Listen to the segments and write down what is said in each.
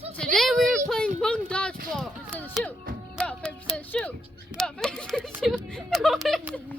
Today we are playing bone dodgeball. Instead of shoot, rock, paper, scissors, shoot, rock, paper, scissors, shoot.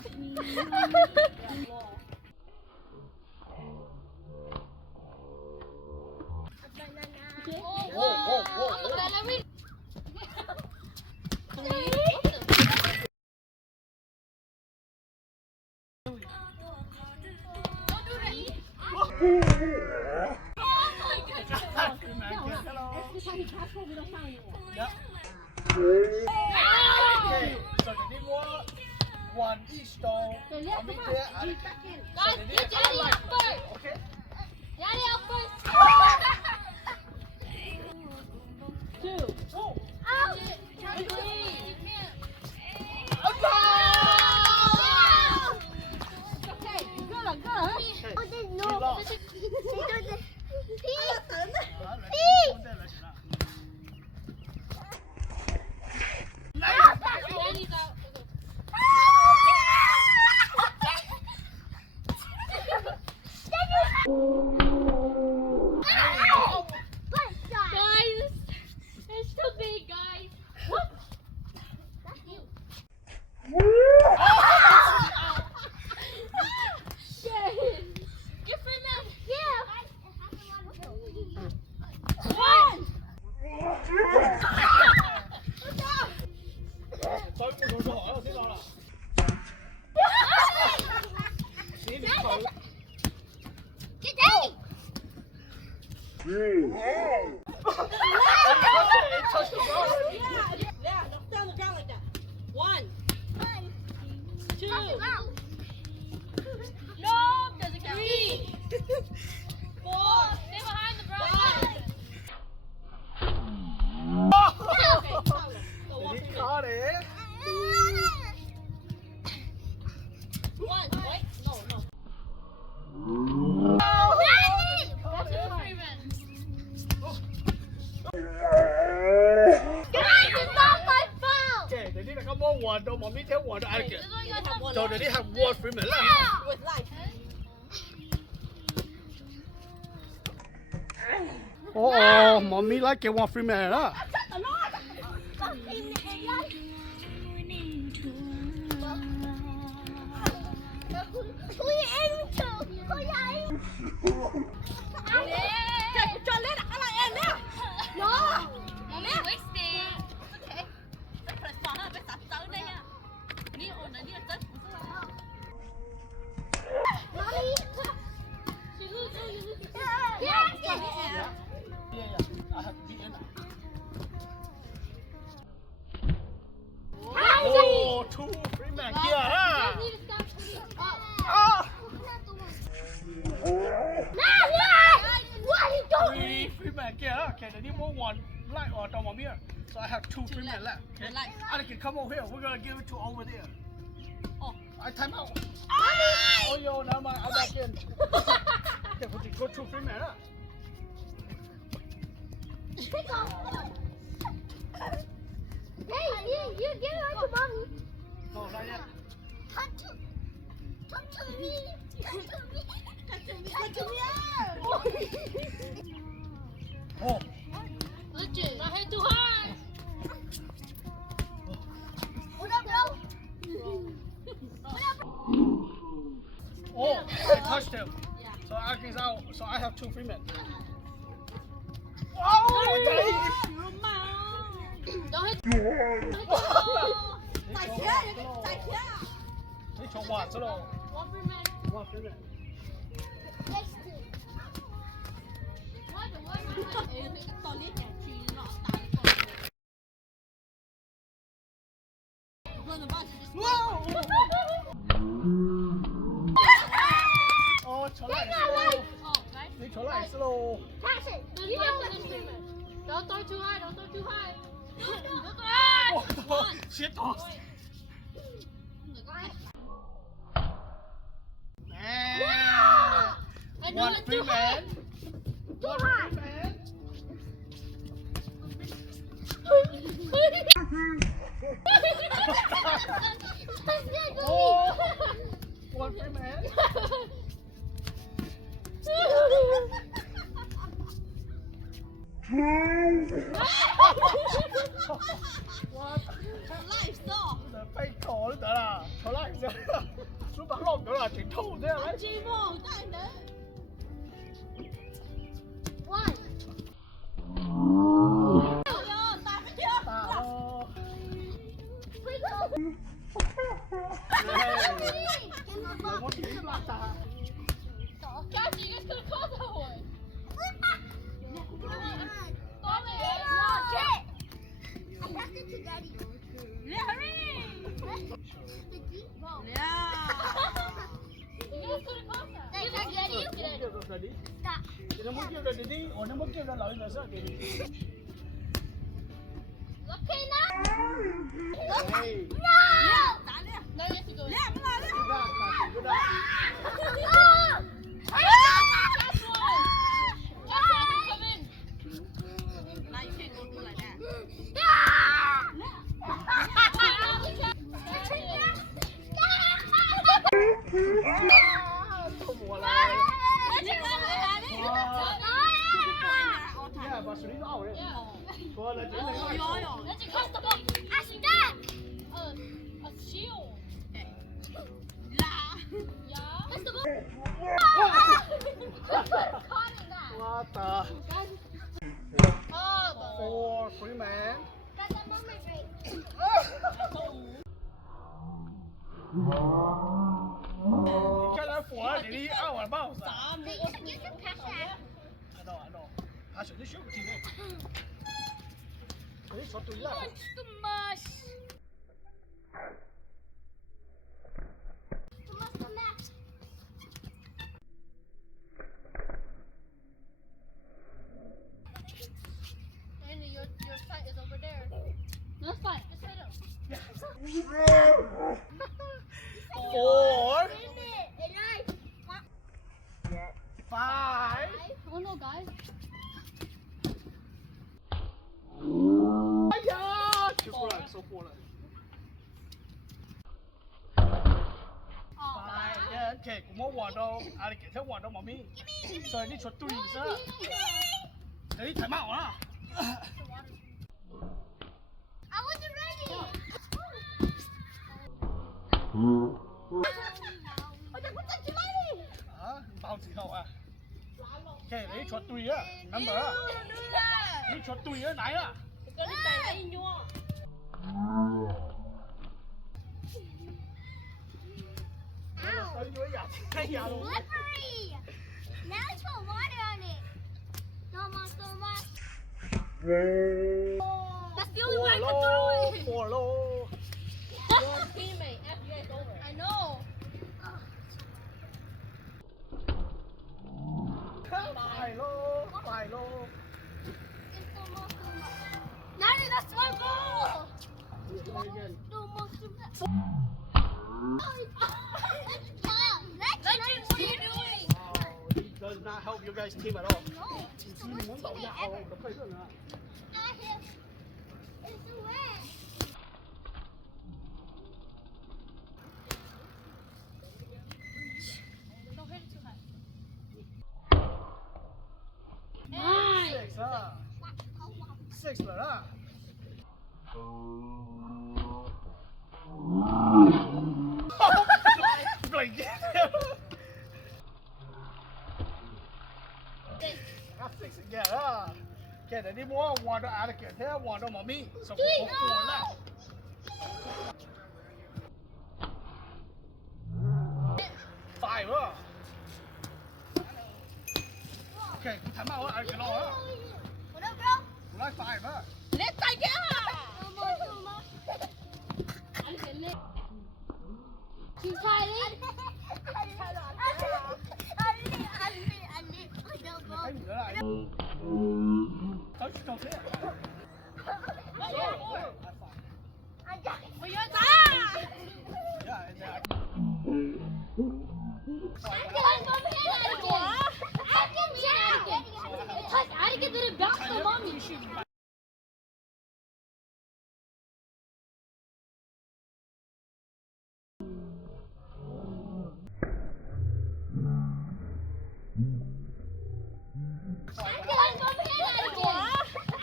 Okay, so the need more one each stone. Guys, So the need get Daddy like, out first. okay? Daddy out first. Two. Oh. Out. Okay, good on, good on. Daddy's out. Guys, it's too big, guys. Shit. Get Freeman. One. Sorry,我说好了，听到了。你得考虑。 Get Daddy. Touch the ground. Yeah, no, stay on the ground like that. 1, 2, No, doesn't count. 3, 4, Stay behind the bride. 5. Okay, so 你 walk in. 卡的。 1, wait, no, no. That's two Freeman. It's not my fault. Okay, the need to come on one, don't mommy tell one, I get. This one you got One So the need have one Freeman left. with life. Oh, mommy like get one Freeman lah. Cho lên đặt lại em nhé. No. Mommy wasting. Okay. Phải xóa nó, phải xóa tới đây nha. Đi ổn là đi là tất. Mommy. Yeah. Yeah, I have beaten. Oh, two Freeman here lah. Ah, three Freeman here. Okay, the need more one light or don't mommy. So I have two Freeman left. Okay, Two light. I can come over here. We're gonna give it to over there. Oh. I time out. Oh, yo, now my I'm back in. Okay, we go two Freeman lah. Hey, you give it to mommy. No, not yet. Come to me. Oh, Legit. My head too high. What up, bro? oh, I touched him. So I guess out. So I have two Freeman. Oh, Don't hit. Tại kia, tại kia.你从袜子喽， One Freeman. One Freeman. Tao liếc nhà truy nó tao đi con. Run the bus. Whoa! Oh, 出来 slow， Oh, nice. 你出来 slow。 Pass it. You know this Freeman. Don't throw too high. Don't throw too high. Don't throw too high. 我shit off。 I know One it's too high. Freeman. Too One high. Freeman. Oh, one Freeman. Oh. 拉手，飞狗得了，好了，书包弄得了，挺透的来。积木大人。 One. 打不掉。打喽！ 我挺拉打。 Guys, you guys could have caught that one. Nó muốn kêu là đi, nó muốn kêu là lợi là sao thì Okay, now. Hey, Now you have to go in. good luck, good luck. Last one. Last one, come in. Now you can't go through like that. Không mùa lại. Let's go, Yeah, bà xử lý rõ rồi đấy. Thôi là chỉ là Let's cross the book. A stack. A shield. La. Yeah. That's the book. Caught in that. what the Oh, but. for free man. That's a moment break. Cái lá phủa để đi ao ở bao giờ? You can pass that. I know. À, xử lý xíu cái gì đây? Đấy, sao tụi là Too much. Too much to match. Andy, your sight is over there. That's fine. Just hit him. 4, Hey, 5. Oh no, guys. Ây da, chịu cô lại, số cô lại. Oh, 5, yeah, okay, cũng muốn hoàn đâu, à, để theo hoàn đâu mà mi. Rồi đi chuột tùy sao? Đấy, thải mạo à? I wasn't ready. Hả? Bao gì đâu à? Okay, đấy chuột tùy á, number á. Don't do that. Đi chuột tùy á, nãy á. Cái đi tay lấy nhua. Tới dưới giờ, thấy giờ luôn. Slippery. Now let's put water on it. So much. That's the only way I can throw it. Follow. Your teammate after you guys over. I know. Phải lô. Nanny, that's my ball. Again. Legend, what are you doing? Oh, he does not help you guys team at all. No, it's the Team worst muốn bảo teammate nhau, ever. nó phải rất là. It's the worst. Don't hit it too high. Nice. 6 á. 6 rồi đó. Blink. Got 6 again á. Okay, để đi mua hoàn đâu à được kiểu thế hoàn đâu mà mi. Xong rồi có cuốn lại. Five á. Okay, thả mạo á, ai cái lo á. What up, bro? Lại five á. Let's take it. No more. I'm getting it. Keep fighting. Cái gì nữa lại. Tới trong thế. Well, you're done. Yeah, and then I get the bounce from mommy.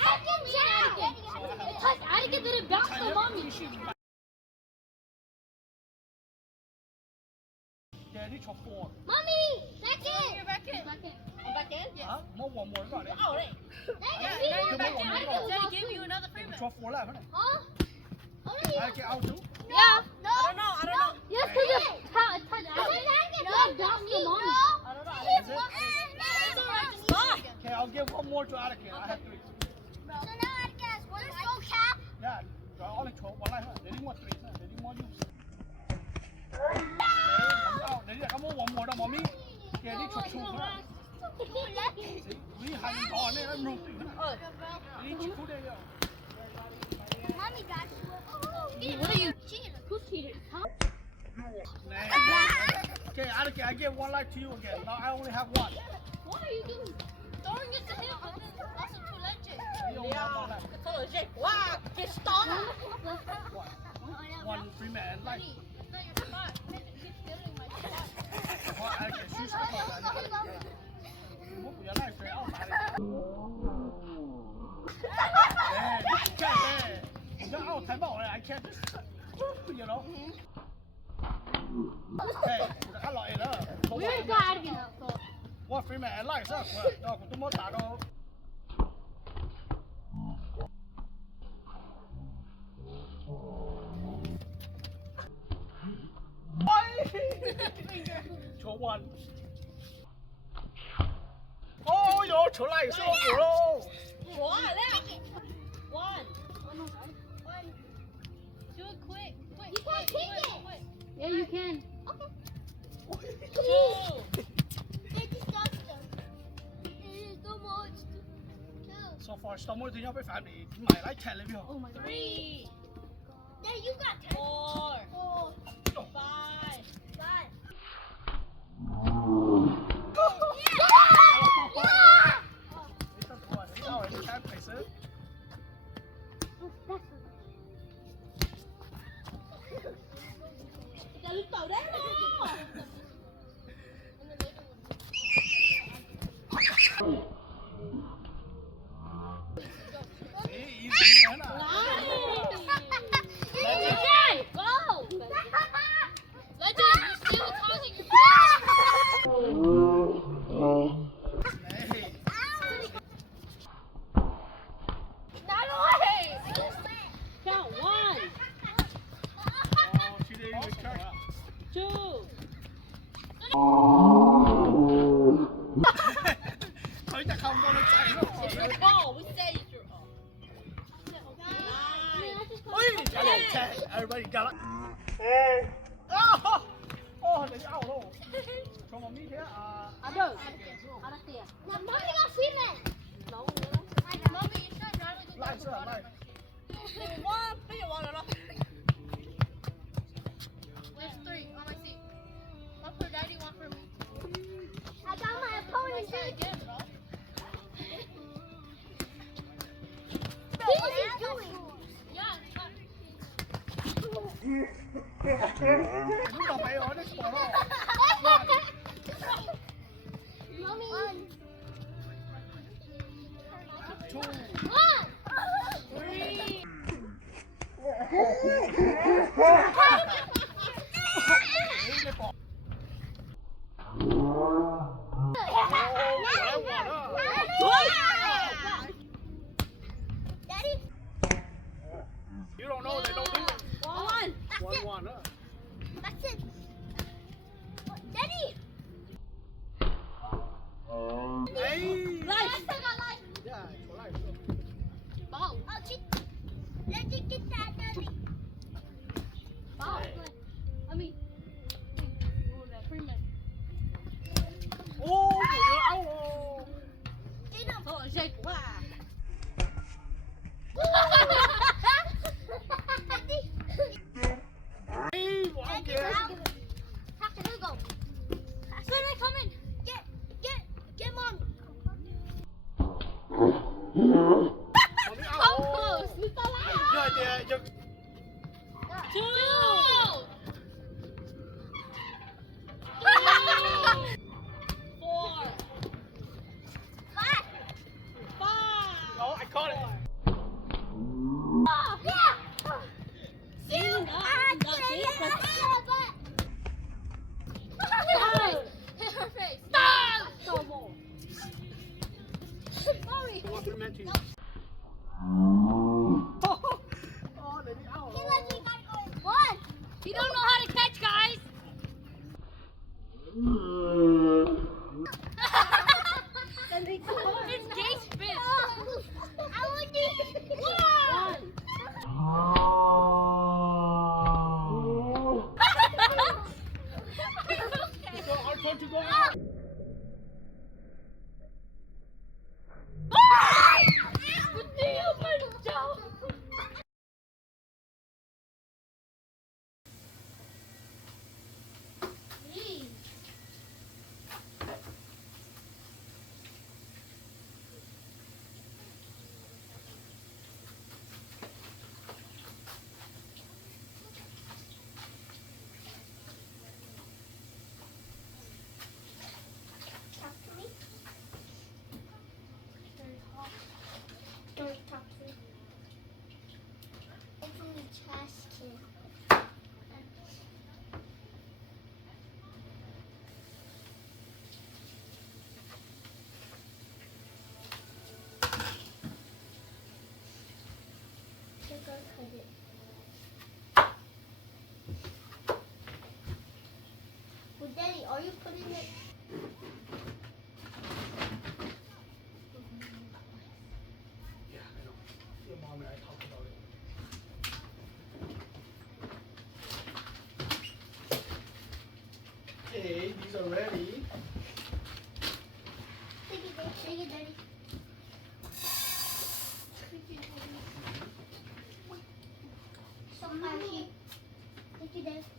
I 你出貨， Mommy, back in. You're back in. Back in. I'm back in. 嚇冇黃黃㗎你， Oh, there. Yeah, you're back in. Come on, I come on. give you another free 出貨啦，可能 Huh? I get out too. Yeah. No. I don't know. Yes, because it's touch. No, that's your mommy. I don't know. Is it? It's alright. Just Ah. again. Okay, I'll give one more to Attica. I have three. So now I guess what is so cap? Yeah, I only 12 one like they didn't want three, they didn't want you. Để đi có một mùa đâu mà mi, kìa đi chụp chụp thôi. Đi hành đòn này nó nụt đi nữa. Đi chụp đây rồi. Mommy got you. What are you cheating? Who cheated? Huh? Này. Okay, Attica, I give one life to you again. Now I only have one. What are you doing? Throwing it to him. That's too legend. You only have one left. It's all legit. Wow, get started. One free man life. It's not your spot. He's stealing my spot. Well, I can shoot some. Mất của này phải ao tải này. Nè, đi chạy nè. Nó ao thái bảo này, I can't. You know. Hey, cái loại đó. We already got out of here. So. What free man life sao? Đó cũng tôi muốn打đâu. Chỗ one. Ôi dồi, chỗ này sao của đâu? One left. One. Do it quick. Quick. You can't kick it. Quick. Yeah, you can. Okay. Two. It's disgusting. It is too much. Two. So far, Stormer thì nhau với phạm thì mày lái chạy lên biết không? Oh my god. Three. Yeah, you got 10. Four. 4. Five. 5. Sao rồi, cái phải sớm. Giờ lúc tàu đấy mà. Easy thế nào? Legend! Go! Legend, you're still causing your Này. Not away! Count one, Oh, she didn't even check. two. Thấy chắc không có nó chạy đâu. The ball, we say it's your own. Ôi, chạy lại chạy. Everybody got it. Để ao đâu. Cho mà mi thế à. Ado. Anastasia. Now, mommy got Freeman. No. Mommy, you should rather go Lại sữa lại. One, bây giờ one rồi. There's 3 on my seat. One for daddy, one for me. I got my opponent's seat. Again, bro. What is he doing? Yeah, Lúc đầu mày ở đây bỏ đâu. Mommy. 1. Two. 1. 3. Đấy, cái bỏ. Daddy. You don't know, they don't do it. One. One, huh? That's it. Daddy. Hey. Life. I still got life. Yeah, it's life. Ball. Oh, shit. Let's just get that, Daddy. Ball. I mean, that Freeman. Ô, trời ơi, áo. Get him. Oh, shake. Wow. Daddy. Hey. Take our credit. Well, Daddy, are you putting it? Yeah, I know. Your mom and I talked about it. Okay, these are ready. Take it, Daddy. Take it, Daddy. So flashy. Thank you, Dad.